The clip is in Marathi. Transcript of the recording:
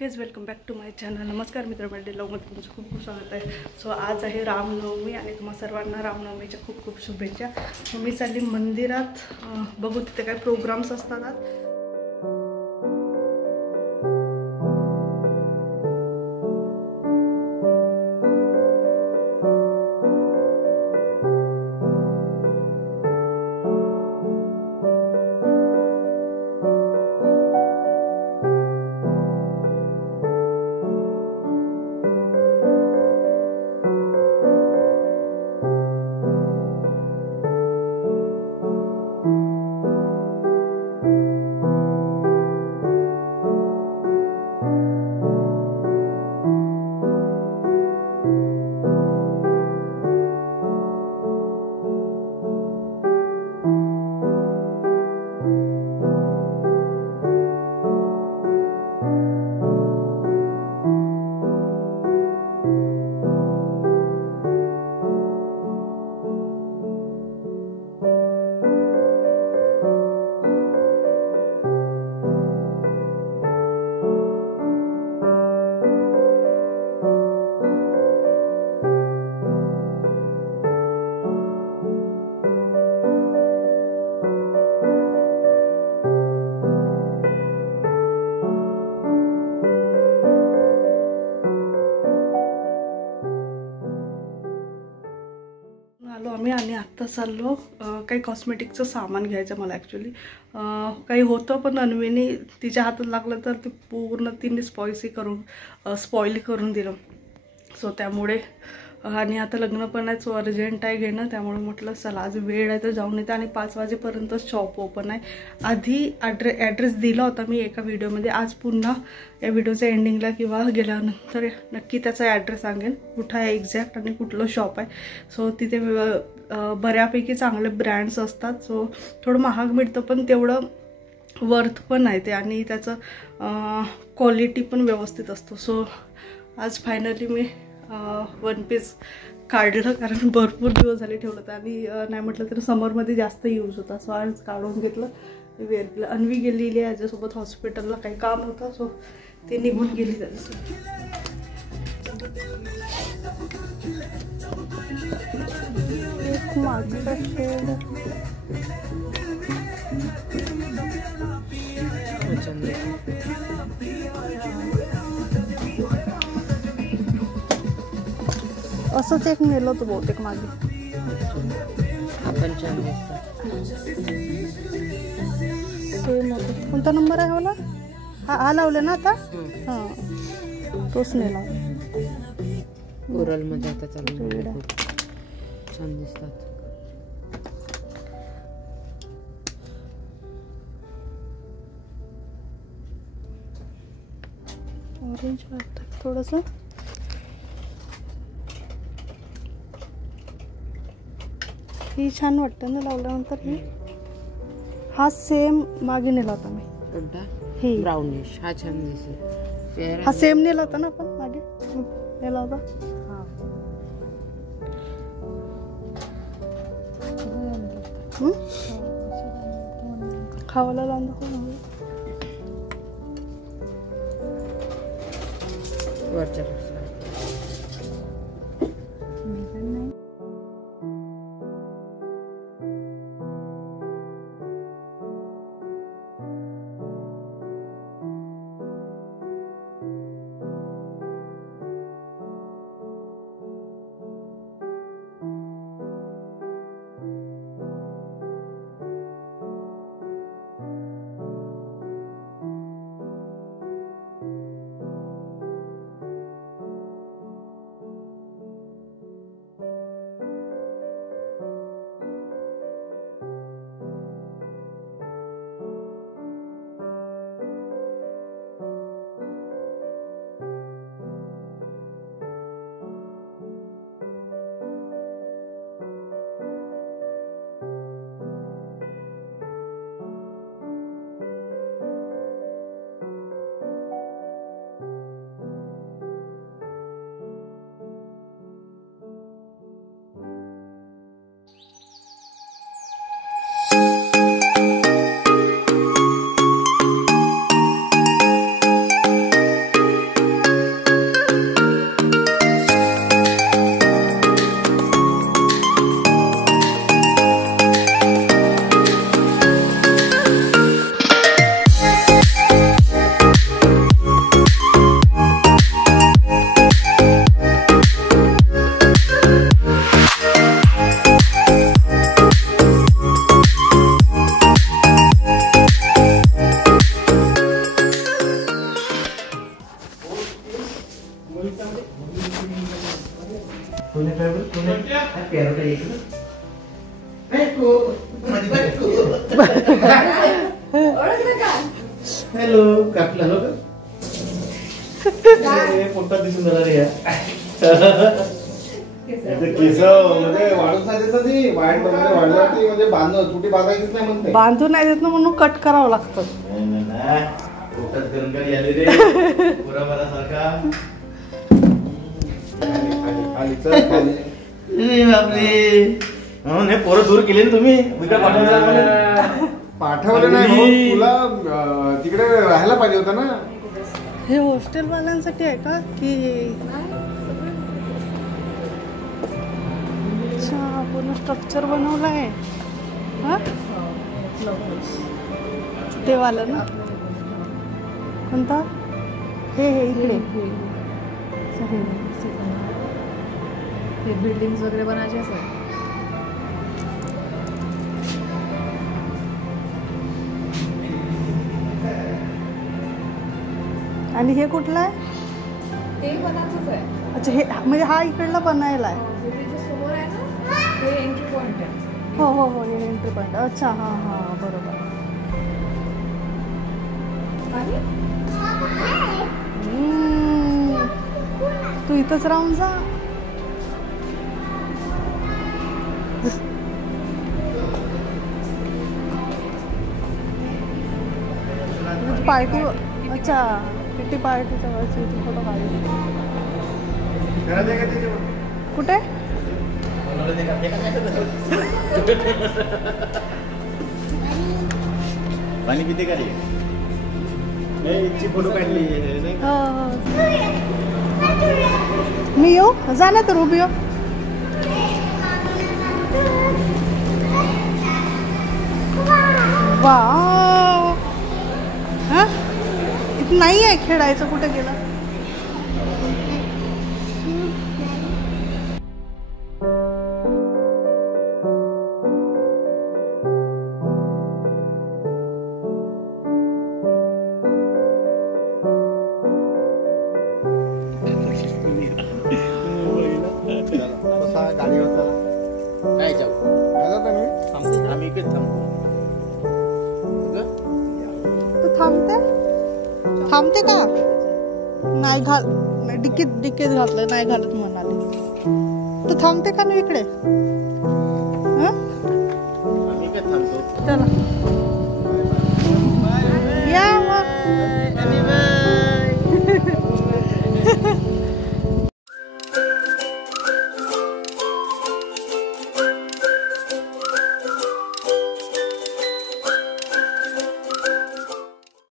Guys welcome back to my channel. नमस्कार मित्रमंडळी, ब्लॉगमध्ये तुमचं खूप खूप स्वागत आहे। सो आज आहे रामनवमी आणि तुम्हा सर्वांना रामनवमीच्या खूप खूप शुभेच्छा। मी चालली मंदिरात, बघू तिथे काय प्रोग्राम्स असतात आज। आलो आम्ही आणि आत्ता चाललो काही कॉस्मेटिकचं सामान घ्यायचं मला ॲक्च्युली। काही होतं पण अन्वीने तिच्या हातात लागलं तर ते पूर्ण तिने स्पॉइल करून दिलं। सो त्यामुळे आणि आता लग्न पण आहे, सो अर्जंट आहे घेणं, त्यामुळे म्हटलं चला आज वेळ आहे तर जाऊन येते। आणि 5 वाजेपर्यंत शॉप ओपन आहे। आधी ॲड्रेस दिला होता मी एका व्हिडिओमध्ये, आज पुन्हा या व्हिडिओच्या एंडिंगला किंवा गेल्यानंतर नक्की त्याचा ॲड्रेस सांगेन कुठं आहे एक्झॅक्ट आणि कुठलं शॉप आहे। सो तिथे बऱ्यापैकी चांगले ब्रँड्स असतात, सो थोडं महाग मिळतं पण तेवढं वर्थ पण आहे ते, आणि त्याचं क्वालिटी पण व्यवस्थित असतो। सो आज फायनली मी वन पीस काढलं, कारण भरपूर दिवस झाले ठेवलं होतं आणि नाही म्हटलं तर समरमध्ये जास्त यूज होता। सो आज काढून घेतलं, वेअर केलं। अन्वी गेलेली आहे याच्यासोबत हॉस्पिटलला, काही काम होतं सो ते निघून गेली त्याच्यासोबत। एक मागचा शेड असंच एक नेलं होतं बहुतेक मागे। आपण छान दिसतं। सेम होतं। कोणता नंबर आहे मला? हा लावले ना आता? हां तोच नेला। ओरलमध्ये आता चालू छान दिसतात। ऑरेंज वाटतं थोडंसं। ही छान वाटतं ना लावल्यानंतर। ही हा सेम मागे नेला होता मी। कोणता? ही ब्राउनिश, हा छान दिसेल। हा सेम नेला होता ना आपण मागे, नेला होता। खावायला लावून दाखव ना वरच्या हॅलो काकला हॅलो कोणता दिसून झाला रे केस म्हणजे वाढून नाही देत ती वाईट वाढला ती म्हणजे बांधून तुटी बांधायचीच नाही म्हणते बांधून नाही देत ना म्हणून कट करावं लागतं हे पोरं दूर केले ना तुम्ही पाठवलं नाही तुला तिकडे राहायला पाहिजे होतं ना हे हॉस्टेल वाल्यांसाठी आहे का की अच्छा पूर्ण स्ट्रक्चर बनवलं आहे हा ते वालं ना कोणता हे इकडे हे बिल्डिंग्स वगैरे बनायचे असं आणि हे कुठलं आहे ते बनायचंच आहे अच्छा हे म्हणजे हा इकडला बनायला आहे समोर आहे ना ते एंट्री पॉइंट आहे हो हो हो हे एंट्री पॉइंट अच्छा हां हां बरोबर तू इथंच राहून जा पार्टी अच्छा किती पार्टीच्या वेळेस इथे फोटो काढले कुठे पाणी पिते का फोटो काढली मी येऊ जा ना तर उभी हो वाव हा इथं नाही आहे खेळायचं कुठे गेलं गाडी होता काय जाऊ आम्ही इकडेच थांबतो तू थांबते का नाही घाल डिक्कीत घातलं नाही घालत म्हणाले तू थांबते का ना इकडे आम्ही इकडेच थांबतो चला या मग